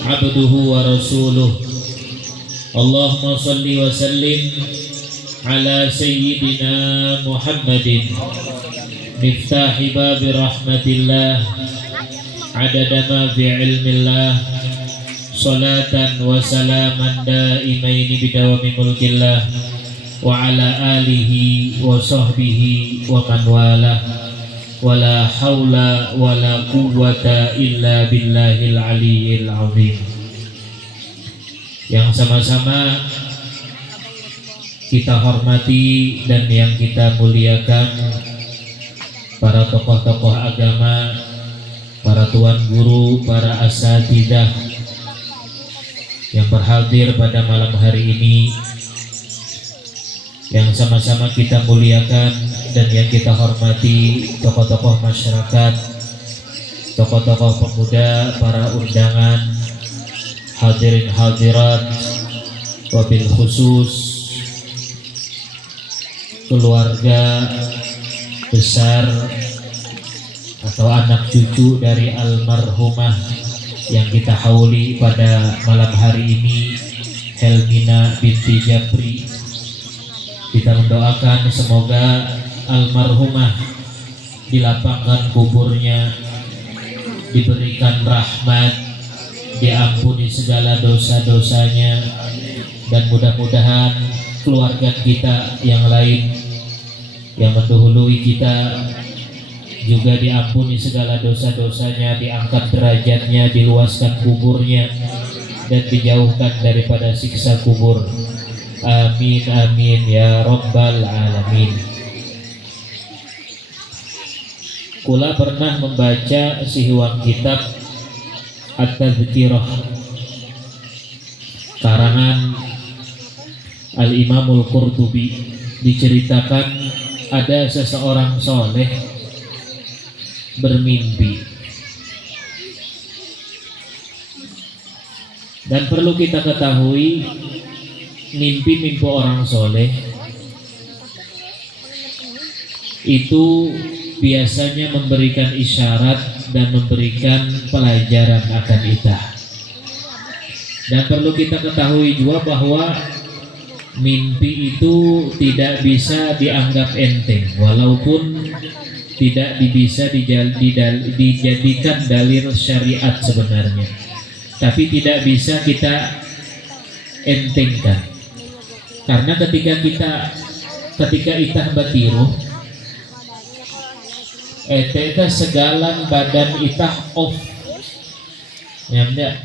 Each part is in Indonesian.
عبده ورسوله اللهم صل وسلم على سيدنا محمد مفتاح باب رحمة الله عدد ما في علم الله صلاة وسلاما دائمين بدوام ملك الله وعلى آله وصحبه ومن والاه ولا حول ولا قوة إلا بالله العلي العظيم. Yang sama-sama kita hormati dan yang kita muliakan para tokoh-tokoh agama, para tuan guru, para asatidzah yang berhadir pada malam hari ini, yang sama-sama kita muliakan dan yang kita hormati tokoh-tokoh masyarakat, tokoh-tokoh pemuda, para undangan, hadirin hadirat, wabil khusus keluarga besar atau anak cucu dari almarhumah yang kita hauli pada malam hari ini, Helmina binti Japri. Kita mendoakan semoga almarhumah dilapangkan kuburnya, diberikan rahmat, diampuni segala dosa-dosanya, dan mudah-mudahan keluarga kita yang lain yang mendahului kita juga diampuni segala dosa-dosanya, diangkat derajatnya, diluaskan kuburnya, dan dijauhkan daripada siksa kubur. Amin amin ya rabbal alamin. Kula pernah membaca sihuang kitab At-Tadhkirah karangan Al-Imamul Qurtubi. Diceritakan ada seseorang soleh bermimpi, dan perlu kita ketahui mimpi-mimpi orang soleh itu biasanya memberikan isyarat dan memberikan pelajaran akan kita. Dan perlu kita ketahui juga bahwa mimpi itu tidak bisa dianggap enteng, walaupun tidak bisa dijadikan dalil syariat sebenarnya, tapi tidak bisa kita entengkan, karena ketika itah batiruh eta segalan badan itah off ya enggak,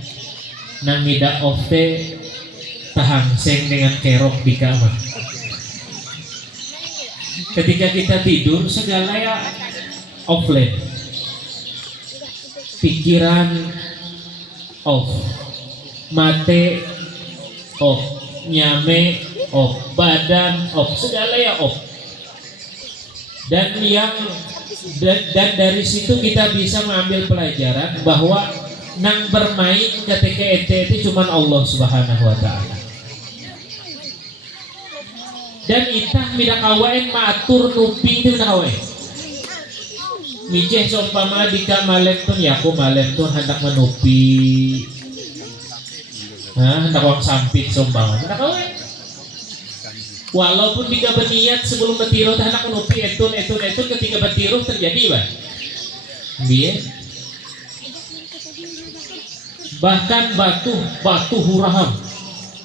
nang mida off teh tahangseng dengan kerok di kamar. Ketika kita tidur segala ya offline, pikiran off, mate off, nyame off, badan off, segala ya off. Dan dari situ kita bisa mengambil pelajaran bahwa nang bermain ketika itu cuma Allah Subhanahu wa taala. Dan itah mida kawain maatur nupi itu mida kawain. Mijeh seumpama dika malentun ya aku malentun hendak menupi. Hendak uang sampit seumpama mida kawain. Walaupun jika berniat sebelum betiruh hendak menupi etun ketika betiruh terjadi bah. Biar bahkan batu huraham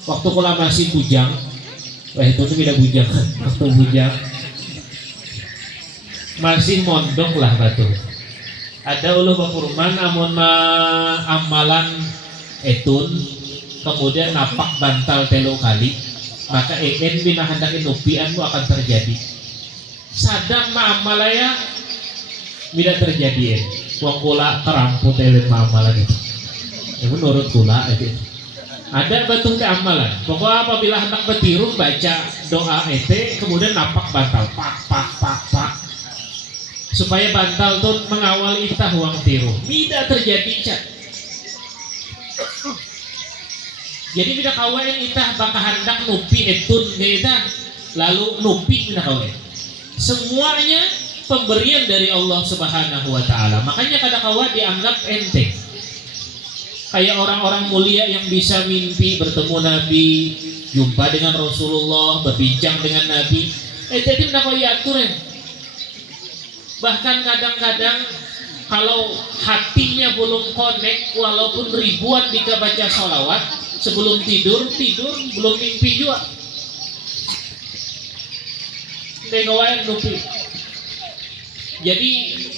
waktu kula masih bujang, itu tidak bujang, waktu bujang masih mondok lah batu. Ada uluh bapurman amun amalan etun kemudian napak bantal telo kali, maka bina hendakin nupianmu akan terjadi. Sadang ma'amalaya tidak terjadi wong kula terampu telen ma'amalan itu. Menurut kula itu ada batu ke amalan. Pokoknya apabila hendak betiruh baca doa kemudian napak bantal pak supaya bantal tuh mengawal itah uang tiruh. Tidak terjadi cat. Jadi tidak kawain itah baka hendak nupi etun kita lalu nupi tidak kawain. Semuanya pemberian dari Allah Subhanahu wa taala. Makanya kada kawa dianggap enteng. Kayak orang-orang mulia yang bisa mimpi bertemu Nabi, jumpa dengan Rasulullah, berbincang dengan Nabi. Jadi mendapat diatur ya. Bahkan kadang-kadang kalau hatinya belum connect, walaupun ribuan jika baca sholawat, sebelum tidur belum mimpi juga. Tengawain nupi. Jadi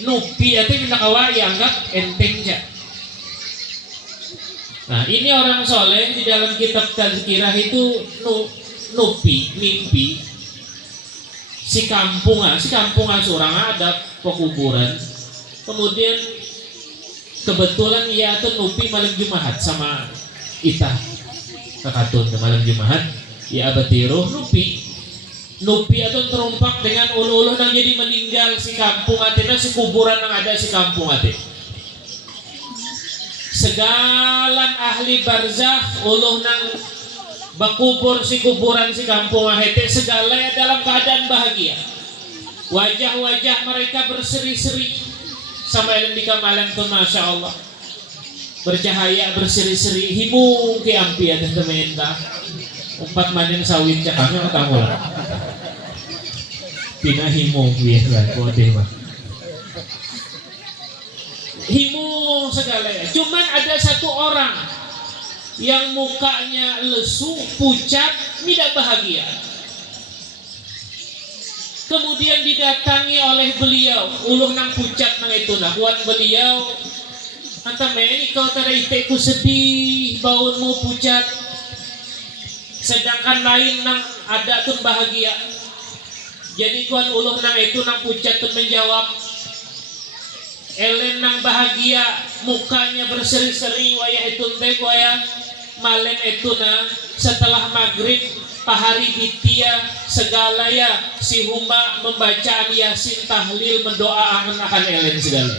nupi itu minakawa anggap enteng aja. Nah ini orang soleh di dalam kitab Tazkirah itu nupi, mimpi. Si kampung surang ada pekuburan. Kemudian kebetulan ia tuh nupi malam Jumat sama Ita kakatun ke malam Jumat. Ya abatiruh nupi atau terumpak dengan ulu-ulu yang jadi meninggal si kampung atina si kuburan yang ada si kampung atin. Segalan ahli barzakh uluh nang bakubur si kuburan si kampung ahete segala dalam keadaan bahagia. Wajah-wajah mereka berseri-seri sampai di kamalan tuh masya Allah bercahaya berseri-seri himung ke ampi ada temendah umpat manin sawit cakangnya kamu lah tina himung biasa kode mah himung segala. Cuman ada satu orang yang mukanya lesu, pucat, tidak bahagia. Kemudian didatangi oleh beliau, uluh nang pucat nang itu nah, buat beliau, anta meni kau taraiteku sedih, baunmu pucat, sedangkan lain nang ada tuh bahagia. Jadi kuan uluh nang itu nang pucat tuh menjawab, elen nang bahagia, mukanya berseri-seri, wayah itu teh wayah malen itu na setelah maghrib pahari bitia segala ya si huma membaca yasin tahlil mendoakan akan elen segala.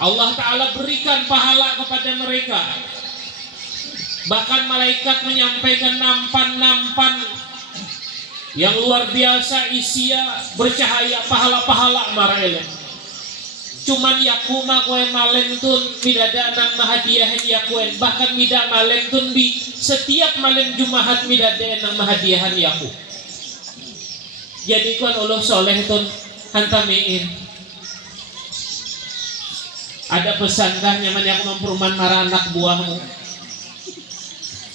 Allah Ta'ala berikan pahala kepada mereka. Bahkan malaikat menyampaikan nampan-nampan yang luar biasa isia bercahaya pahala-pahala marah elen. Cuman yakuma koe malen tun midada nang mahadiahan yakuen, bahkan mida malen tun bi setiap malen jumahat midada nang mahadiahan yaku. Jadi kuan Allah soleh tun hantamiin. Ada pesankah nyaman yang memperuman marah anak buahmu.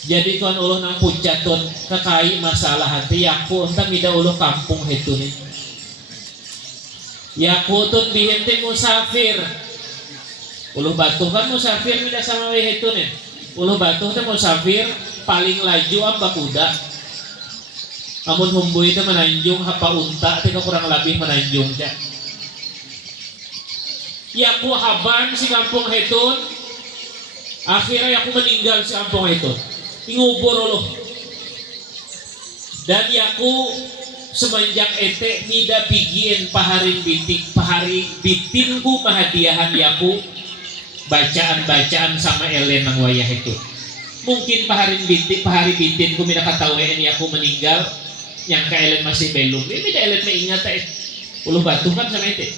Jadi kuan Allah nang pucatun kekai masalah hati yaku entah mida Allah kampung itu nih. Yakutun bihente musafir. Uluh batuh kan musafir mida sama weh itu nih. Uluh batuh teh musafir paling laju amba kuda. Amun humbu itu menanjung hapa unta teh kurang lebih menanjung ja. Yaku haban si kampung hetun. Akhirnya yaku meninggal si kampung hetun. Ngubur uluh. Dan yaku semenjak ete nida pigien pahari bitinku mahadiahan yaku bacaan-bacaan sama elen nang wayah itu. Mungkin pahari bitinku mida katawen yaku meninggal yang ke elen masih belum. Ini mida elen mengingat uluh batu kan sama ete.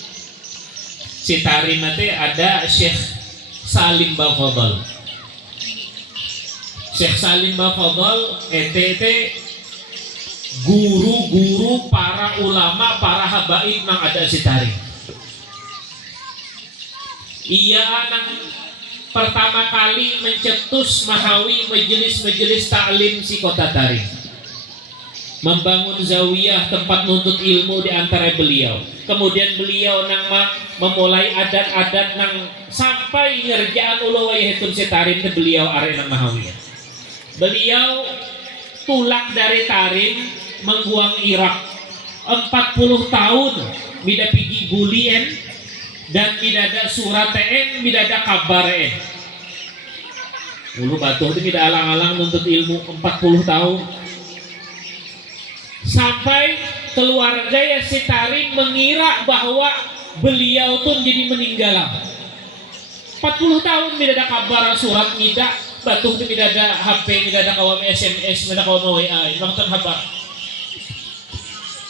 Si tarim nate ada Syekh Salim Bafadhal. Syekh Salim Bafadhal ete guru-guru para ulama, para habaib nang ada si tarim. Ia nang pertama kali mencetus mahawi majelis-majelis taklim si kota Tarim. Membangun zawiyah tempat nuntut ilmu di antara beliau. Kemudian beliau nang memulai adat-adat nang sampai ngerjaan ulah wayahitun si Tarim ke beliau are nang mahawiyah. Beliau tulak dari Tarim mengguang Irak 40 tahun mida pigi bulien dan mida ada surat mida ada kabar ulu batu itu mida alang-alang nuntut ilmu 40 tahun sampai keluarga ya si Tarim mengira bahwa beliau tuh jadi meninggal 40 tahun mida ada kabar surat mida batu itu mida ada HP mida ada kawam SMS mida kawam WA nonton kabar.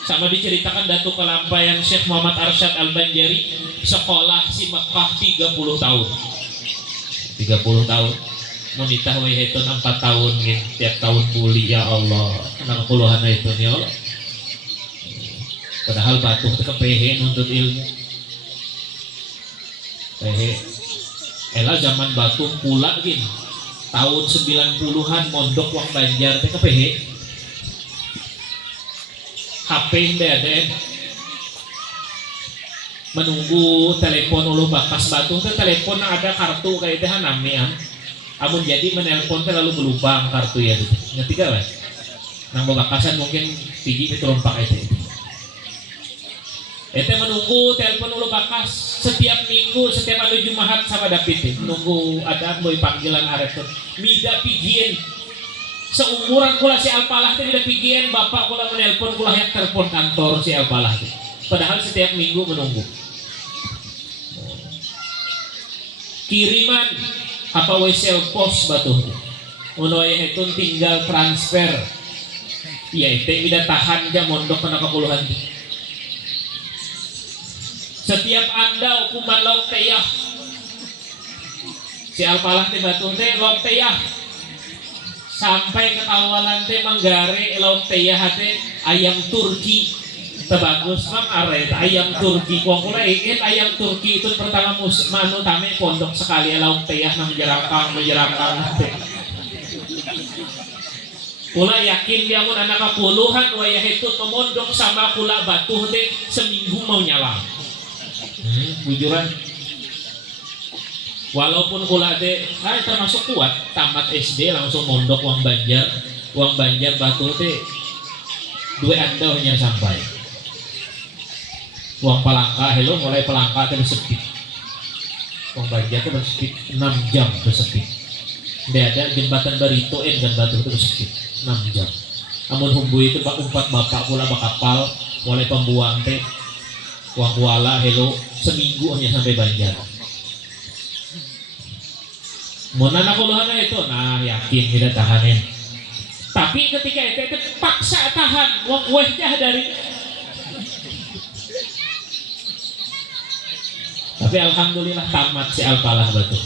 Sama diceritakan Datuk Kalampayan Syekh Muhammad Arsyad Al-Banjari sekolah si Mekah 30 tahun. 30 tahun menikah wae itu 4 tahun gitu tiap tahun puli ya Allah anak puluhan itu ya Allah padahal batu kepehe nuntut ilmu pehe ela zaman batu pula gini tahun 90-an mondok wang Banjar teh kepehe HP BDN menunggu telepon ulu bakas batu teh telepon ada kartu kayak teh namian amun jadi menelpon teh lalu berlubang kartu ya gitu ngerti gak lah nang bakasan mungkin tinggi itu rompak itu menunggu telepon ulu bakas setiap minggu setiap ada Jumat sama David menunggu ada boy panggilan arep mida pigien seumuran kula si Alpalah teh tidak pigien bapak kula menelpon kula yang telepon kantor si Alpalah teh padahal setiap minggu menunggu kiriman apa wesel pos batu mun aya itu tinggal transfer ya itu tidak tahan aja mondok kena kepuluhan setiap anda hukuman lauk teyah si Alpalah teh batu teh lauk teyah sampai ketawalan teh manggare lauk teyah teh ayam Turki tebagus mang are ayam Turki kuang kula ingin ayam Turki itu pertama manu tame pondok sekali lauk teyah nang menjerangkang kula yakin dia mun anak puluhan wayah itu pemondok sama kula batu teh seminggu mau nyala bujuran walaupun kula teh termasuk kuat tamat SD langsung mondok uang Banjar batu teh dua anda hanya sampai uang Palangka hello mulai Palangka teh sepi uang Banjar teh sepi 6 jam sepi dia ada jembatan Barito dan batu teh sepi 6 jam amun humbu itu umpat bapak pula bakapal mulai pembuang teh uang Kuala hello seminggu hanya sampai Banjar mau anak kuluhana itu nah yakin tidak tahanin tapi ketika itu paksa tahan uang wehnya dari tapi alhamdulillah tamat si Alpalah batu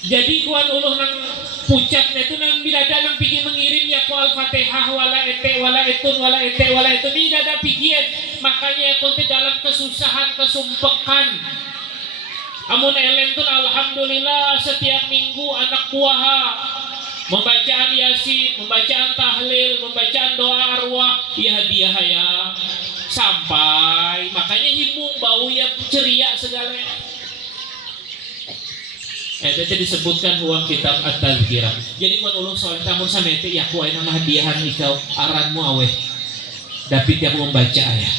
jadi kuan uluh nang pucatnya itu nang bidada nang pigi mengirim ya ku Al-Fatihah wala itu bidada pigian makanya ya konti dalam kesusahan kesumpekan amun elen tuh alhamdulillah setiap minggu anak buah membacaan Yasin, membacaan tahlil, membacaan doa arwah ya hadiah ya sampai makanya himung bau yang ceria segala itu disebutkan uang kitab At-Tazkirah jadi buat ulung soleh tamun samete ya ku nama hadiahan ikau aranmu aweh David yang membaca ayat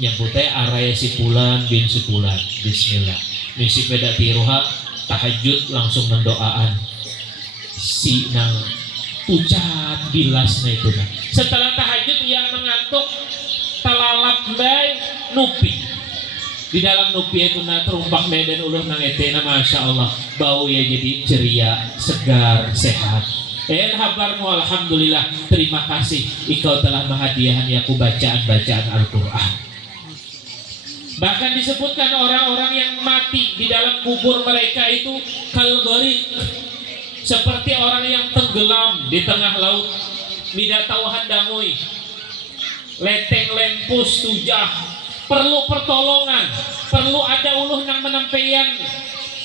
nyebutnya araya si Fulan bin si Fulan bismillah misi beda tiruha tahajud langsung mendoaan si nang pucat bilasnya itu nah setelah tahajud ia mengantuk talalap bay nupi di dalam nupi itu na terumpak medan uluh nang etena masya Allah bau ya jadi ceria segar sehat habarmu alhamdulillah terima kasih engkau telah menghadiahkan aku bacaan Al-Quran bahkan disebutkan orang-orang yang mati di dalam kubur mereka itu kalgorik seperti orang yang tenggelam di tengah laut mida tawahan dangui leteng lempus tujah perlu pertolongan perlu ada uluh nang menempeian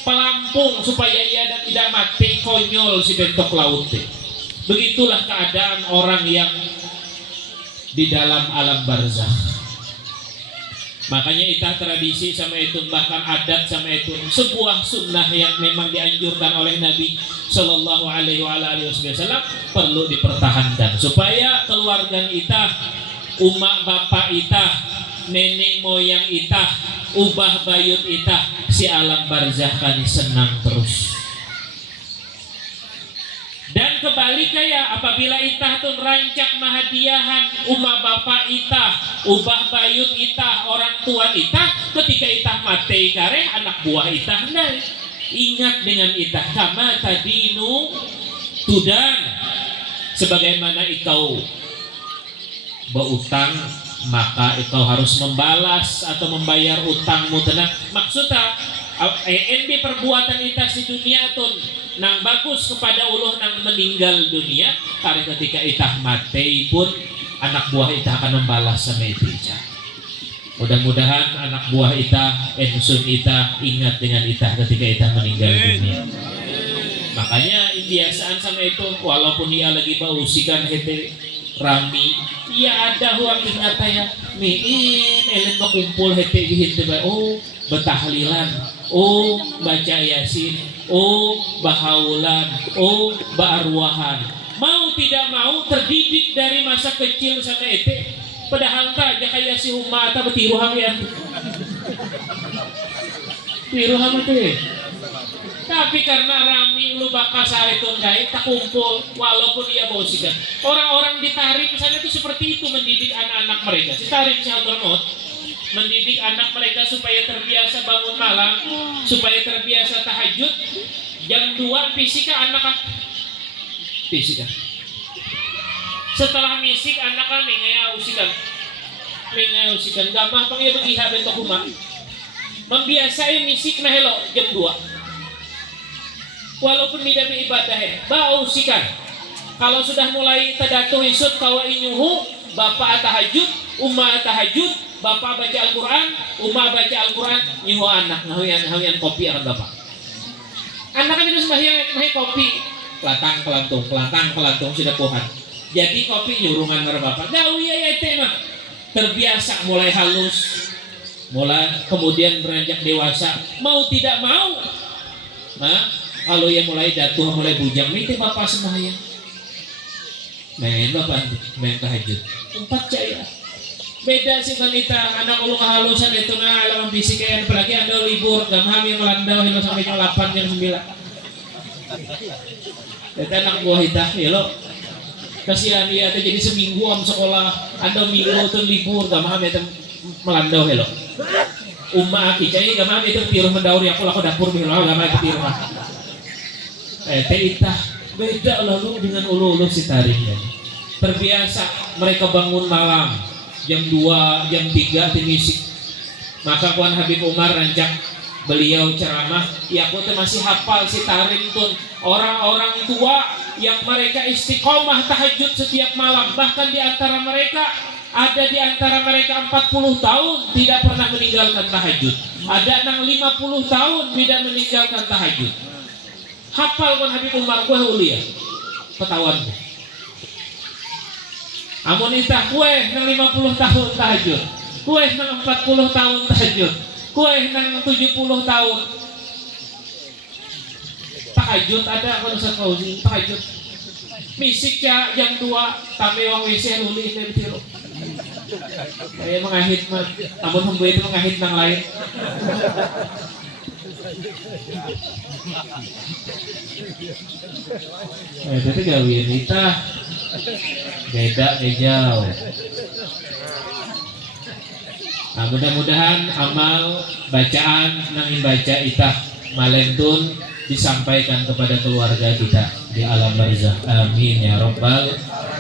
pelampung supaya ia dan tidak mati konyol si bentok laut begitulah keadaan orang yang di dalam alam barzakh makanya itah tradisi sama itu bahkan adat sama itu sebuah sunnah yang memang dianjurkan oleh Nabi Shallallahu Alaihi Wasallam perlu dipertahankan supaya keluarga itah umak bapak itah nenek moyang itah ubah bayut itah si alam barzakh kan senang terus dan kebalik kayak apabila itah tuh rancak mahadiahan umat bapak itah ubah bayut itah orang tua itah ketika itah mati kare anak buah itah nah ingat dengan itah kama tadinu tudan sebagaimana ikau berutang maka engkau harus membalas atau membayar utangmu tenang. Maksudnya di perbuatan kita di dunia tun nang bagus kepada Allah nang meninggal dunia, karena ketika itah mati pun anak buah itah akan membalas sama itu. Mudah-mudahan anak buah itah, ensun itah ingat dengan itah ketika itah meninggal dunia. Makanya biasaan sama itu, walaupun dia lagi bausikan hete rami, ya ada huang ingat ya, miin elen kumpul hete gitu, oh betahlilan, oh baca yasin, oh bahaulan, oh baarwahan. Mau tidak mau terdidik dari masa kecil sama itu. Padahal tak aja kayak si Huma atau betiruham ya, tiruham itu. Tapi karena rami lu bakal sahetun guys, tak kumpul, walaupun dia bosikan. Orang-orang di Tarim sana itu seperti itu mendidik anak-anak mereka. Si Tarim si Hadramut mendidik anak mereka supaya terbiasa bangun malam, supaya terbiasa tahajud. Jam 2 fisika anak fisika. Setelah misik anak kami ngayausikan, gampang pang ibu iha bentuk rumah. Membiasai misik nah hello jam 2. Walaupun tidak beribadah bausikan. Kalau sudah mulai tadatu isut kawa inyuhu, bapak tahajud, umma tahajud, bapak baca Al-Quran, umma baca Al-Quran, nyuhu anak ngawian kopi akan bapak. Anak kan itu sembahyang naik kopi, pelatang pelantung sudah pohan. Jadi kopi nyurungan ke bapak. Gawi ya tema terbiasa mulai halus, mulai kemudian beranjak dewasa, mau tidak mau. Nah, kalau yang mulai jatuh, mulai bujang, itu bapak semuanya. Main bapak, main tahajud. 4 jaya. Beda sih wanita, anak ulung halusan itu nah alam bisik kayak apalagi anda libur, gamham yang melandau hingga sampai jam 8 jam 9. Itu anak buah hitah, ya lo. Kasihan dia jadi seminggu am sekolah, anda minggu tuh libur, gamham itu melandau ya lo. Umma aki, jadi gamham itu tiru mendauri aku dapur bilang gamham itu tiru. Itah beda lalu dengan ulu-ulu si Tarimnya. Terbiasa mereka bangun malam jam 2, jam 3 timisik. Maka Tuan Habib Umar rancak beliau ceramah, ya aku masih hafal si Tarim tuh orang-orang tua yang mereka istiqomah tahajud setiap malam. Bahkan di antara mereka ada 40 tahun tidak pernah meninggalkan tahajud. Ada yang 50 tahun tidak meninggalkan tahajud. Hafal kan Habib Umar kue ulia petawan ku. Amun itah kue nang 50 tahun tahajud, kue nang 40 tahun tahajud, kue nang 70 tahun tahajud ada kan Ustaz Fauzi tahajud. Misik ya jam 2 tapi wong WC luli itu tiru. Saya mengahit mah, amun hembu itu mengahit nang lain. Tapi gawian kita beda jauh. Nah, mudah-mudahan amal bacaan nangin baca itah malentun disampaikan kepada keluarga kita di alam barzakh. Amin ya rabbal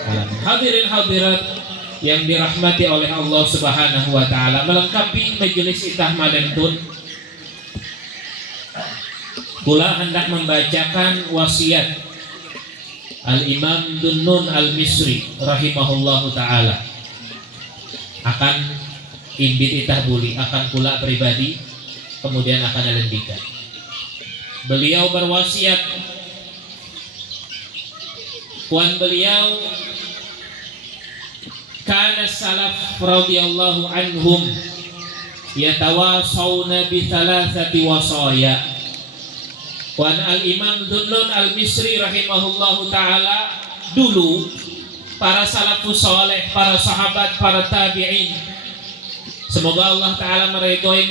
alamin. Hadirin hadirat yang dirahmati oleh Allah Subhanahu wa taala, melengkapi majelis itah malentun pula hendak membacakan wasiat Al-Imam Dunnun Al-Misri rahimahullahu ta'ala. Akan imbit itah buli, akan pula pribadi, kemudian akan alendikan. Beliau berwasiat, puan beliau, kana salaf radhiyallahu anhum yatawasawna bi thalathati wasaya. Wan Al-Imam Dunnun Al-Misri rahimahullahu ta'ala, dulu para salafus saleh, para sahabat, para tabi'in, semoga Allah ta'ala meridhoi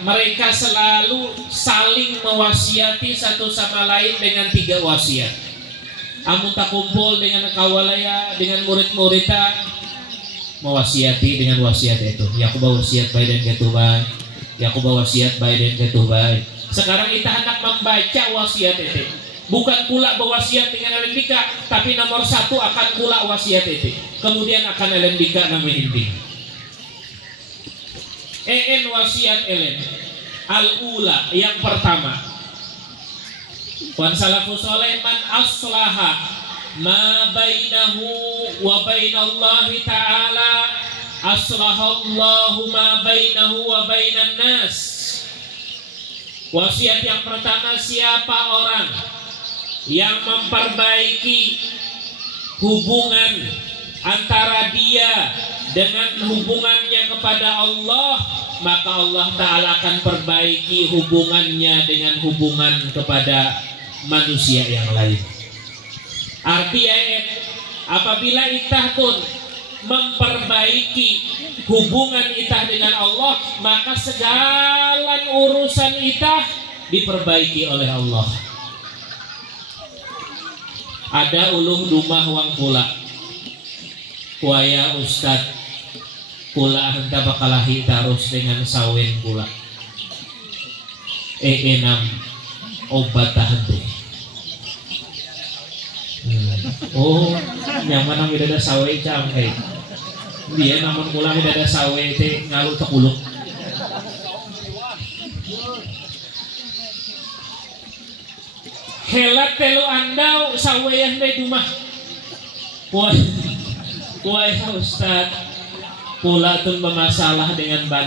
mereka selalu saling mewasiati satu sama lain dengan 3 wasiat. Amun tak kumpul dengan kawalaya, dengan murid-muridnya, mewasiati dengan wasiat itu. Ya aku bawa wasiat baik dan ketubai, ya aku bawa wasiat baik dan ketubai. Sekarang kita hendak membaca wasiat itu. Bukan pula berwasiat dengan alendika, tapi nomor 1 akan pula wasiat itu. Kemudian akan alendika nama hindi. wasiat elen. Al-ula, yang pertama, wan salafus soleh man aslaha ma bainahu wa bainallahi ta'ala aslahallahu ma bainahu wa bainan nas. Wasiat yang pertama, siapa orang yang memperbaiki hubungan antara dia dengan hubungannya kepada Allah, maka Allah Ta'ala akan perbaiki hubungannya dengan hubungan kepada manusia yang lain. Artinya apabila itah pun memperbaiki hubungan itah dengan Allah, maka segala urusan itah diperbaiki oleh Allah. Ada uluh rumah wang pula waya ustad pula hendak bakalahi terus dengan sawen pula enam obat tahan. Oh, yang mana tidak ada sawe cang dia namun pulang tidak ada sawe teh ngalu tekuluk. Helat telu andau sawe yang dari rumah. Kuai ustad pula tuh bermasalah dengan